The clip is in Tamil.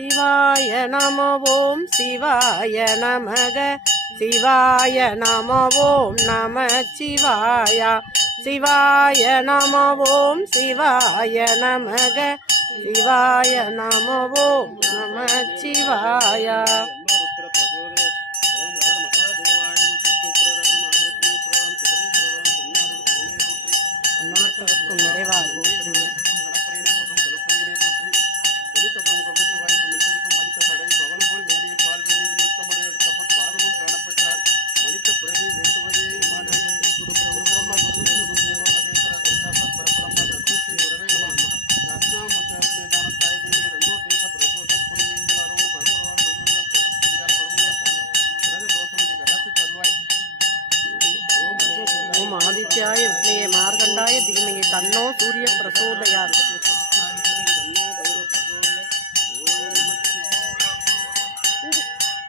சிவாய நம ஓம் சிவாய நமக சிவாய நம ஓம் நம சிவாய சிவாய நம ஓம் சிவாய நமக சிவாய நம ஓம் நம சிவாய. आदित्याय विष्णुये मार्गंडाय धीमहि तन्नो सूर्य प्रचोदयात्.